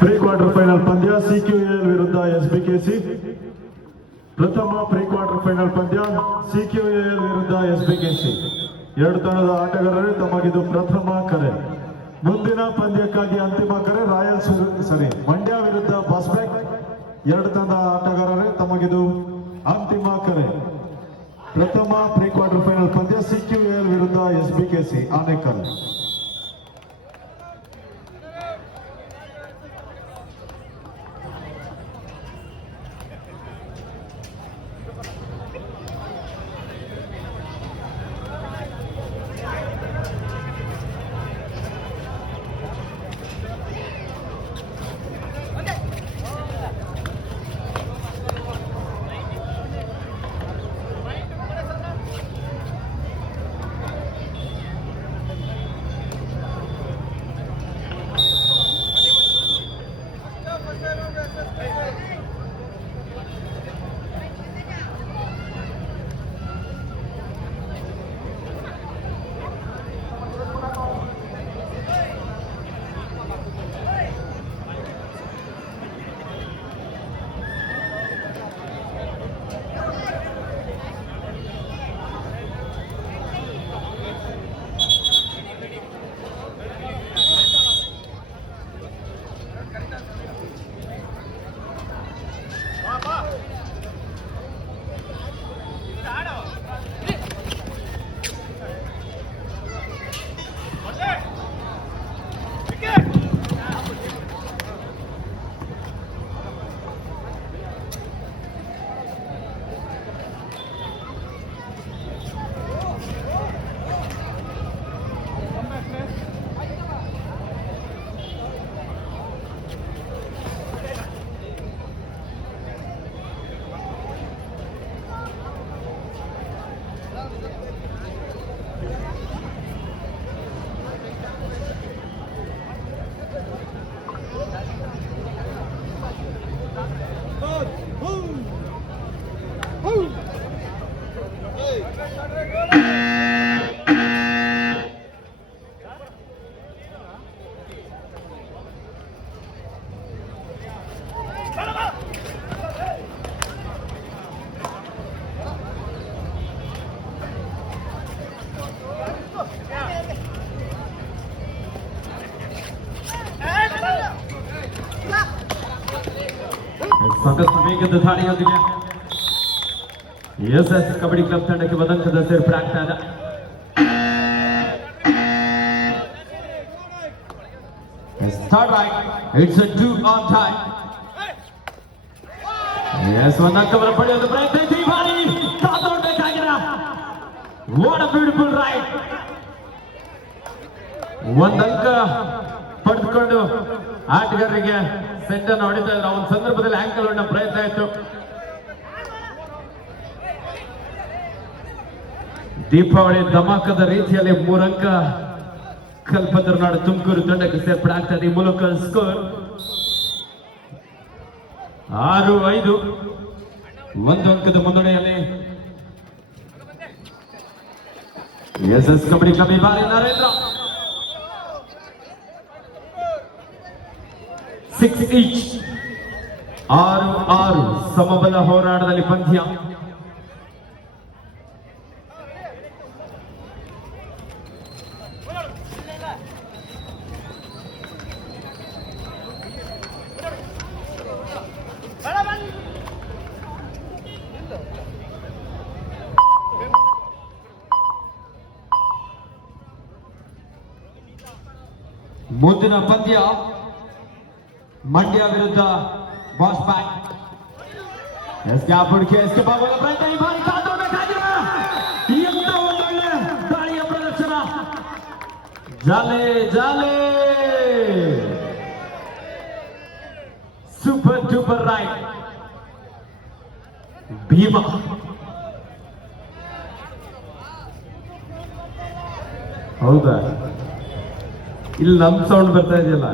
Pre quarter final ಪಂದ್ಯ ಸಿಕ್ಯೂಎಲ್ ವಿರುದ್ಧ ಎಸ್ಬಿಕೆಸಿ. ಪ್ರಥಮ ಪ್ರೀ ಕ್ವಾರ್ಟರ್ ಫೈನಲ್ ಪಂದ್ಯ ಸಿಕ್ಯೂಎಲ್ ವಿರುದ್ಧ ಎಸ್ಬಿಕೆಸಿ. ಎರಡು ತಂಡದ ಆಟಗಾರರೇ ತಮಗಿದು ಪ್ರಥಮ ಕರೆ. ಮುಂದಿನ ಪಂದ್ಯಕ್ಕಾಗಿ ಅಂತಿಮ ಕರೆ ಮಂಡ್ಯ ವಿರುದ್ಧ ಬಾಸ್ಬ್ಯಾಕ್. ಎರಡು ತಂಡದ ಆಟಗಾರರೇ ತಮಗಿದು ಅಂತಿಮ ಕರೆ. ಪ್ರಥಮ ಪ್ರೀ ಕ್ವಾರ್ಟರ್ ಫೈನಲ್ ಪಂದ್ಯ ಸಿಕ್ಯೂಎಲ್ ವಿರುದ್ಧ ಎಸ್ಬಿಕೆಸಿ ಆನೇಕಲ್. ಸಾಕಷ್ಟು ವೇಗದ ದಾಳಿಯೊಂದಿಗೆ ಎಸ್ಎಸ್ ಕಬಡ್ಡಿ ಕ್ಲಬ್ ತಂಡಕ್ಕೆ ವದಂಕದ ಸೇರ್ಪಡೆಯಾಗ್ತಾ ಇದೆ. Start right. It's a 2 on time. Yes, ಒಂದು ಅಂಕವನ್ನು ಪಡೆಯುವ ಪ್ರಯತ್ನ ಈ ಬಾರಿ ಕಾದೋಡ್ಬೇಕಾಗಿದೆ. What a beautiful ride. ಒಂದು ಅಂಕ ಪಡೆದುಕೊಂಡು ಆಟಗಾರರಿಗೆ ಸೆಟ್ ಅನ್ನು ಹೊಡಿತಾ ಇದ್ರು. ಒಂದು ಸಂದರ್ಭದಲ್ಲಿ ಆಂಕಲ್ ಹೊಡೆದ ಪ್ರಯತ್ನ ಇತ್ತು. ದೀಪಾವಳಿ ಧಮಾಕದ ರೀತಿಯಲ್ಲಿ 3 ಅಂಕ ಕಲ್ಪತರುನಾಡು ತುಮಕೂರು ತಂಡಕ್ಕೆ ಸೇರ್ಪಡೆ ಆಗ್ತದೆ. ಈ ಮೂಲಕ ಸ್ಕೋರ್ 6-5, 1 ಅಂಕದ ಮುನ್ನಡೆಯಲ್ಲಿ ಎಸ್ಎಸ್ ಕಬಡ್ಡಿ ಕ್ಲಬ್. ಈ ಬಾರಿ ನರೇಂದ್ರ 6 ಈಚ್, 6-6 ಸಮಬಲ ಹೋರಾಟದಲ್ಲಿ ಪಂದ್ಯ. ಮುಂದಿನ ಪಂದ್ಯ ಮಂಡ್ಯ ವಿರುದ್ಧ ಬಾಸ್ ಬ್ಯಾಕ್. ಎಸ್ಕೆ ಬಾಬುಗಳ ಪ್ರಯತ್ನ ಈ ಬಾರಿ ಕಾದೋಡಬೇಕಾಗಿದೆ. ಎಂತ ಒಳ್ಳೆ ದಾಳಿಯ ಪ್ರದರ್ಶನ. ಜಾಲೆ ಜಾಲೆ ಸೂಪರ್ ಡೂಪರ್ ರೈಟ್. ಭೀಮಾ ಹೌದಾ? ಇಲ್ಲಿ ನಮ್ ಸೌಂಡ್ ಬರ್ತಾ ಇದೆಯಲ್ಲ.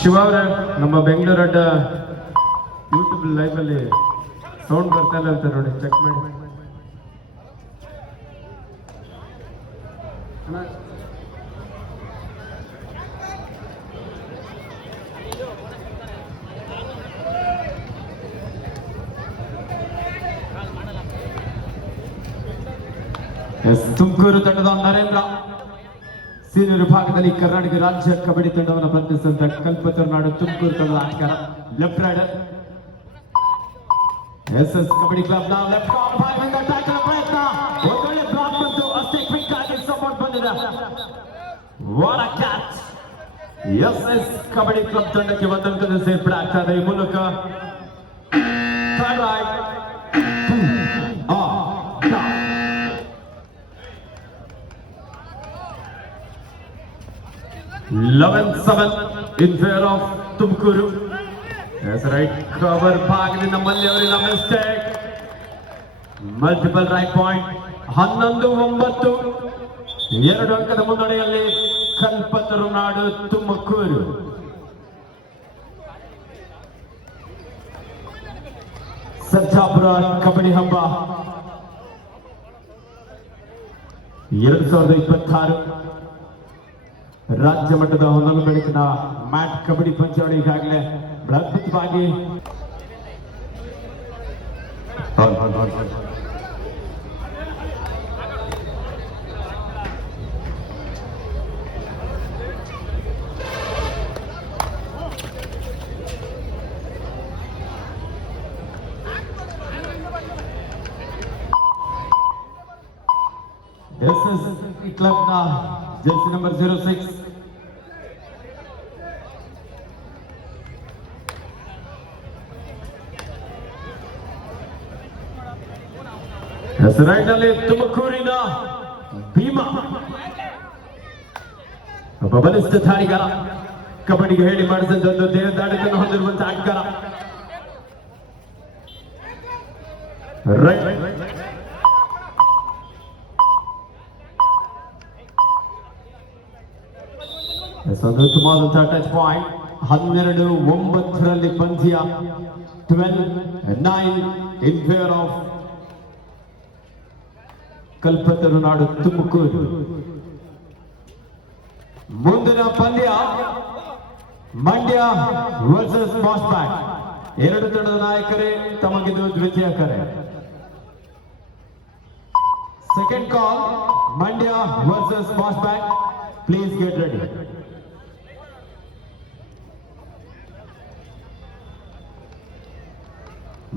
ಶಿವ ಅವರೇ, ನಮ್ಮ ಬೆಂಗಳೂರು ಅಡ್ಡ ಯೂಟ್ಯೂಬ್ ಲೈವ್ ಅಲ್ಲಿ ಸೌಂಡ್ ಬರ್ತಾ ಇಲ್ಲ ಅಂತ ನೋಡಿ, ಚೆಕ್ ಮಾಡಿ. ತುಮಕೂರು ತಂಡದ ನರೇಂದ್ರ ಸೀನಿಯರ್ ವಿಭಾಗದಲ್ಲಿ ಕರ್ನಾಟಕ ರಾಜ್ಯ ಕಬಡ್ಡಿ ತಂಡವನ್ನು ಪ್ರತಿನಿಧಿಸಿದಂತ ಕಲ್ಪತರುನಾಡು ತುಮಕೂರು ತಂಡದ ಆಟಗಾರ left raider. SS kabaddi club ನ ಲೆಫ್ಟ್ ಭಾಗದಿಂದ ಟ್ಯಾಕಲ್ ಪ್ರಯತ್ನ. ಒಳ್ಳೆ ಬ್ಲಾಕ್ ಬಂತು, ಅಷ್ಟೇ ಕ್ವಿಕ್ ಆಗಿ ಸಪೋರ್ಟ್ ಬಂದಿದೆ. What a catch. SS kabaddi club ತಂಡಕ್ಕೆ 1 ಅಂಕದ ಸೇರ್ಪಡೆ ಆಗ್ತಾ ಇದೆ. ಈ ಮೂಲಕ 11-7 in favor of Tumkuru. That's right. Cover ಭಾಗದಿಂದ ಮಲ್ಲಿ ಅವರಿಲ್ಲ ಮಿಸ್ಟೇಕ್. Multiple right point. 11-9, 2 ಅಂಕದ ಮುನ್ನಡೆಯಲ್ಲಿ ಕಲ್ಪತರುನಾಡು ತುಮಕೂರು. ಸರ್ಜಾಪುರ ಕಬಡ್ಡಿ ಹಬ್ಬ 2026 ರಾಜ್ಯ ಮಟ್ಟದ ಹೊನ್ನಲು ಬೆಳಕಿನ ಮ್ಯಾಟ್ ಕಬಡ್ಡಿ ಪಂದ್ಯಾವಳಿ ಈಗಾಗಲೇ ಅದ್ಭುತವಾಗಿ ಎಸ್ಎಸ್ ಕ್ಲಬ್ನ ಜರ್ಸಿ ನಂಬರ್ 06 ಹೆಸರಿನಲ್ಲಿ ತುಮಕೂರಿನ ಭೀಮಾ ಒಬ್ಬ ಬಲಿಷ್ಠ ಧಾರಿಗಾರ, ಕಬಡ್ಡಿಗೆ ಹೇಳಿ ಮಾಡಿಸಿದ ಒಂದು ದೇಹದಾಡಿತನ್ನು ಹೊಂದಿರುವಂತಹ ಆಟಗಾರ. ಅದ್ಭುತವಾದಂತಹ ಟಚ್ ಪಾಯಿಂಟ್. 12-9 ಪಂದ್ಯ. 12-9 ಇನ್ ಫೇವರ್ ಆಫ್ ಕಲ್ಪತರುನಾಡು ತುಮಕೂರು. ಮುಂದಿನ ಪಂದ್ಯ ಮಂಡ್ಯ ವರ್ಸಸ್ ಬಾಸ್ ಬ್ಯಾಕ್. 2 ತಂಡದ ನಾಯಕರೇ, ತಮಗಿದು ದ್ವಿತೀಯ ಕರೆ. Second call Mandya versus boss back. Please get ready.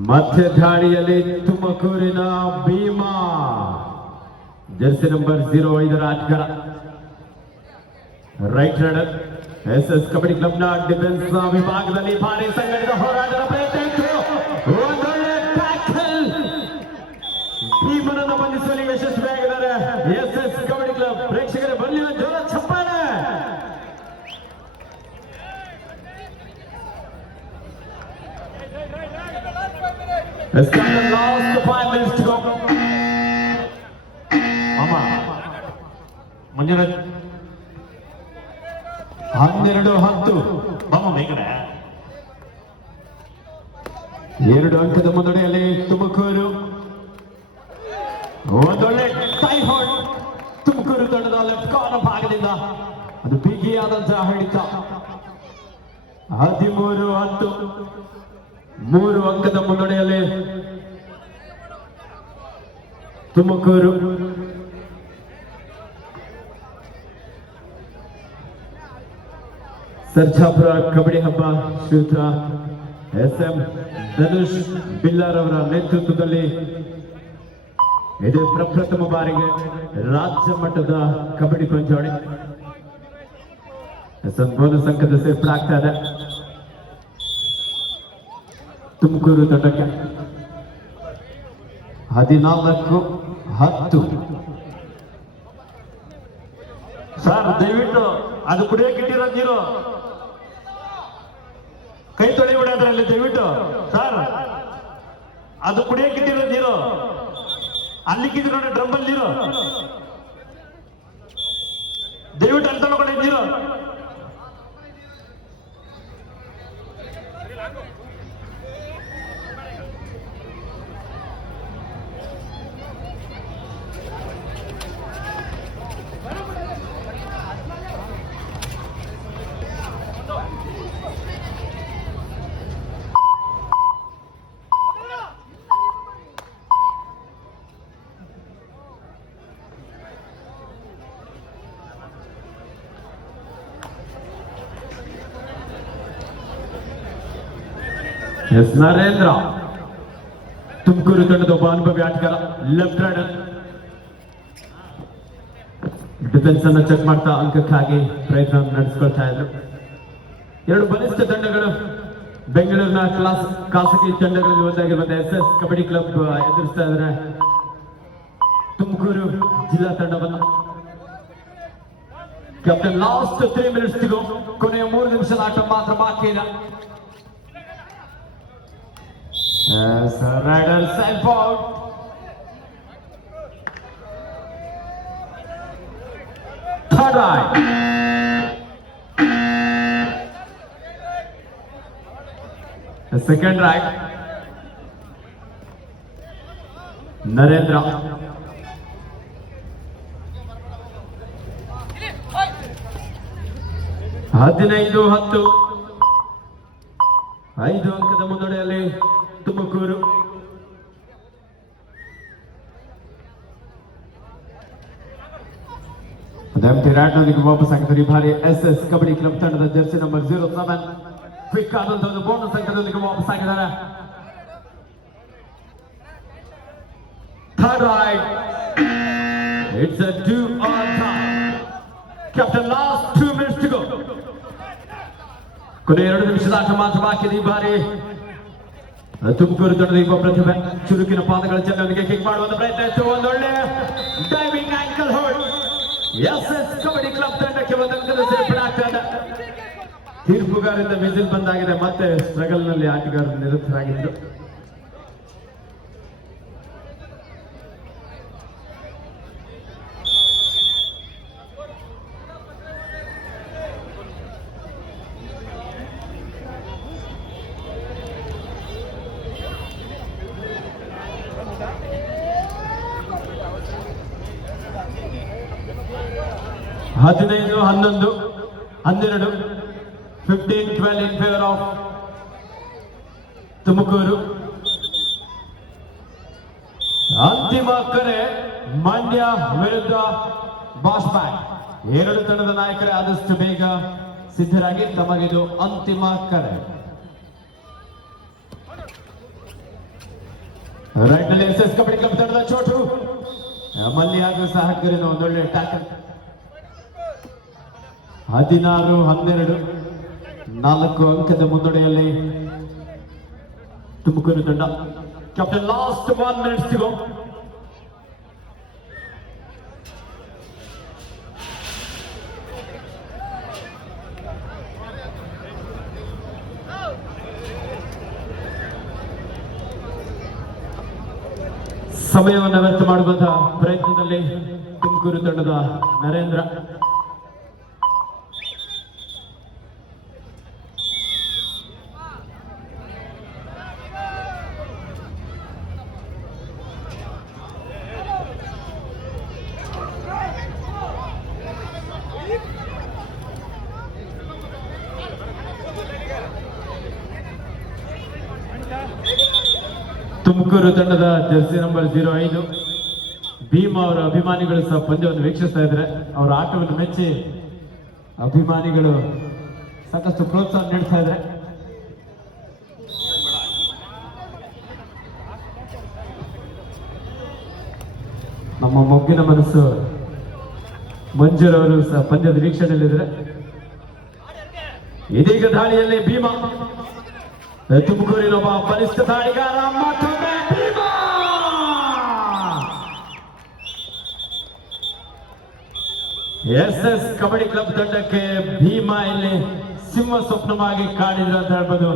ಮಧ್ಯ ದಾಳಿಯಲ್ಲಿ ತುಮಕೂರಿನ ಭೀಮಾ ಜರ್ಸಿ ನಂಬರ್ 05 ಆಟಗಾರ. ರೈಟ್ ರೈಡರ್ SS ಕಬಡ್ಡಿ ಕ್ಲಬ್ನ ಡಿಫೆನ್ಸ್ ವಿಭಾಗದಲ್ಲಿ ಭಾರಿ ಸಂಘಟಿತ ಹೋರಾಟದ ಪ್ರಯತ್ನ ಇತ್ತು. ಒಂದೊಳ್ಳೆ ಟ್ಯಾಕಲ್ ಭೀಮನನ್ನು ಬಂಧಿಸುವಲ್ಲಿ ಯಶಸ್ವಿಯಾಗಿದ್ದಾರೆ SS ಕಬಡ್ಡಿ ಕ್ಲಬ್. ಪ್ರೇಕ್ಷಕರೇ ಬರಲಿ ಜೋರ ಚಪ್ಪಾಳೆ. Let's come to the last 5 minutes to go. ಅಮ್ಮ ಮಂಜುನಾಥ್ 12-10 ಬಾಮ ಈ ಕಡೆ 2 ಅಂಕದ ಮುನ್ನಡೆಯಲ್ಲಿ ತುಮಕೂರು. ಒಂದೊಳ್ಳೆ ಟೈಫಾಯ್ಡ್ ತುಮಕೂರು ತಂಡದ ಲೆಫ್ಟ್ ಕಾರ್ನರ್ ಭಾಗದಿಂದ ಅದು ಬಿಗಿಯಾದಂತಹ ಹಿಡಿತ. 13-10 3 ಅಂಕದ ಮುನ್ನಡೆಯಲ್ಲಿ ತುಮಕೂರು. ಸರ್ಜಾಪುರ ಕಬಡ್ಡಿ ಹಬ್ಬ ಶ್ರೀಯುತ SM ಧನುಷ್ ಬಿಲ್ಲಾರ್ ಅವರ ನೇತೃತ್ವದಲ್ಲಿ ಇದೇ ಪ್ರಪ್ರಥಮ ಬಾರಿಗೆ ರಾಜ್ಯ ಮಟ್ಟದ ಕಬಡ್ಡಿ ಪಂದ್ಯಾವಳಿ ಬೋನಸ್ ಅಂಕದ ಸೇರ್ಪಡಾಗ್ತಾ ಇದೆ ತುಮಕೂರು ತಂಡಕ್ಕೆ. 14-10. ಸರ್ ದಯವಿಟ್ಟು ಅದು ಕುಡಿಯಕ್ಕೆ ಇಟ್ಟಿರೋ ನೀರು ಕೈ ತೊಳಿಬಿಡಿ ಅದರಲ್ಲಿ ದಯವಿಟ್ಟು. ಸರ್ ಅದು ಕುಡಿಯಕ್ಕೆ ಇಟ್ಟಿರೋ ನೀರು ಅಲ್ಲಿಕ್ಕಿದ್ರು ನೋಡಿ ಡ್ರಮ್ಮಲ್ಲಿ ನೀರು ದಯವಿಟ್ಟು ಅಲ್ಲಿ ತಗೊಂಡು ನೀರು. ಎಸ್ ನರೇಂದ್ರ ತುಮಕೂರು ತಂಡದ ಒಬ್ಬ ಅನುಭವಿ ಆಟಗಾರ. ಲೆಫ್ಟ್ ರೈಡರ್ ಡಿಫೆನ್ಸ್ ಅನ್ನು ಚೆಕ್ ಮಾಡ್ತಾ ಅಂಕಕ್ಕಾಗಿ ಪ್ರಯತ್ನ ನಡೆಸಿಕೊಳ್ತಾ ಇದ್ರು. 2 ಬಲಿಷ್ಠ ತಂಡಗಳು ಬೆಂಗಳೂರಿನ ಖಾಸಗಿ ತಂಡಗಳಲ್ಲಿ ಒಂದಾಗಿರುವಂತಹ SS ಕಬಡ್ಡಿ ಕ್ಲಬ್ ಎದುರಿಸ್ತಾ ಇದ್ದಾರೆ ತುಮಕೂರು ಜಿಲ್ಲಾ ತಂಡವನ್ನು. ಕ್ಯಾಪ್ಟನ್ ಲಾಸ್ಟ್ 3 ಮಿನಿಟ್ಸ್ ಗೋ, ಕೊನೆಯ 3 ನಿಮಿಷದ ಆಟ ಮಾತ್ರ ಬಾಕಿ ಇದೆ. As a rider self out. Third right. The second right. Narendra. ಹದಿನೈದು 10 5 ಅಂಕದ ಮುನ್ನಡೆಯಲ್ಲಿ ತುಮಕೂರು. ರಾಡ್ನೊಂದಿಗೆ ವಾಪಸ್ ಆಗಿದ್ದಾರೆ ಭಾರಿ SS ಕಬಡ್ಡಿ ಕ್ಲಬ್ ತಂಡದ ಜರ್ಸಿ ನಂಬರ್ 07 ಕ್ವಿಕ್ ಆದಂತಹ ಒಂದು ಬೋನಸ್ ಅಂಕದೊಂದಿಗೆ ವಾಪಸ್ ಆಗಿದ್ದಾರೆ. Third right. It's a 2 on time. Captain last 2 minutes to go. ಕೊನೆಯ 2 ನಿಮಿಷದ ಆಟ ಮಾತ್ರ ಬಾಕಿ ಇದೆ. ಈ ಬಾರಿ ತುಮಕೂರು ತಂಡದ ಒಬ್ಬ ಪ್ರತಿಭೆ ಚುರುಕಿನ ಪಾದಗಳ ಚೆನ್ನೊಂದಿಗೆ ಕಿಕ್ ಮಾಡುವಂತ ಪ್ರಯತ್ನ ಇತ್ತು. ಒಂದೊಳ್ಳೆ diving ankle hold. SS kabaddi club ತಂಡಕ್ಕೆ ಒಂದು ಅಂಕದ ಸೇರ್ಪಡೆ ಆಗ್ತಾ ಇದೆ. ತೀರ್ಪುಗಾರರಿಂದ ವಿಸಿಲ್ ಬಂದಾಗಿದೆ. ಮತ್ತೆ ಸ್ಟ್ರಗಲ್ ನಲ್ಲಿ ಆಟಗಾರರು ನಿರತರಾಗಿದ್ದು. ಹದಿನೈದು 11 12 15-12 in favor of ತುಮಕೂರು. ಅಂತಿಮ ಕರೆ ಮಂಡ್ಯ ವಿರುದ್ಧ ಬಾಸ್ ಬ್ಯಾಂಕ್. 2 ತಂಡದ ನಾಯಕರೇ ಆದಷ್ಟು ಬೇಗ ಸಿದ್ಧರಾಗಿ ತಮಗಿದು ಅಂತಿಮ ಕರೆ. ರೈಟ್ ನಲ್ಲಿ ಎಸ್ ಕಬಡ್ಡಿ ಕ್ಲಬ್ ತಂಡದ ಚೋಟು ಮಲ್ಲಿ ಹಾಗೂ ಸಹಕರಿನ ಒಂದೊಳ್ಳೆ ಟ್ಯಾಕಲ್. 16-12 4 ಅಂಕದ ಮುನ್ನಡೆಯಲ್ಲಿ ತುಮಕೂರು ತಂಡ. Captain last 1 minute to go. ಸಮಯವನ್ನು ವ್ಯರ್ಥ ಮಾಡುವಂತಹ ಪ್ರಯತ್ನದಲ್ಲಿ ತುಮಕೂರು ತಂಡದ ನರೇಂದ್ರ. ತುಮಕೂರು ತಂಡದ ಜರ್ಸಿ ನಂಬರ್ 05 ಭೀಮಾ ಅವರ ಅಭಿಮಾನಿಗಳು ಸಹ ಪಂದ್ಯವನ್ನು ವೀಕ್ಷಿಸ್ತಾ ಇದ್ದಾರೆ. ಅವರ ಆಟವನ್ನು ಮೆಚ್ಚಿ ಅಭಿಮಾನಿಗಳು ಸಾಕಷ್ಟು ಪ್ರೋತ್ಸಾಹ ನೀಡ್ತಾ ಇದ್ದಾರೆ. ನಮ್ಮ ಮೊಗ್ಗಿನ ಮನಸ್ಸು ಮಂಜೂರ್ ಅವರು ಸಹ ಪಂದ್ಯದ ವೀಕ್ಷಣೆಯಲ್ಲಿದ್ದಾರೆ. ಇದೀಗ ದಾಳಿಯಲ್ಲಿ ಭೀಮಾ, ತುಮಕೂರಿನ ಒಬ್ಬ ಬಲಿಷ್ಠ ದಾಳಿಗಾರ ಮತ್ತೊಮ್ಮೆ ಭೀಮಾ. ಎಸ್ ಕಬಡ್ಡಿ ಕ್ಲಬ್ ತಂಡಕ್ಕೆ ಭೀಮಾ ಇಲ್ಲಿ ಸಿಂಹ ಸ್ವಪ್ನವಾಗಿ ಕಾಡಿದ್ರು ಅಂತ ಹೇಳ್ಬೋದು.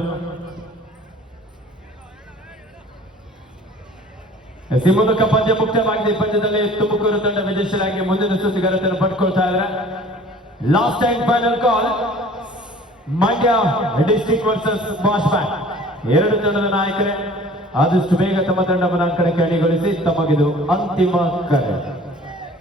ಮೂಲಕ ಪಂದ್ಯ ಮುಕ್ತವಾಗಿದೆ. ಈ ಪಂದ್ಯದಲ್ಲಿ ತುಮಕೂರು ತಂಡ ವಿಜಯಶೀಲಾಗಿ ಮುಂದಿನ ಸುದ್ದಿಗಾರತೆಯನ್ನು ಪಡ್ಕೊಳ್ತಾ ಇದ್ದಾರೆ. Last and final call, Mandya district versus Bosch bank. ಎರಡು ತಂಡದ ನಾಯಕರೇ ಆದಷ್ಟು ಬೇಗ ತಮ್ಮ ತಂಡವನ್ನು ಅಂಕಣಕ್ಕೆ ಅಣಿಗೊಳಿಸಿ ತಮಗಿದು ಅಂತಿಮ ಕರೆ.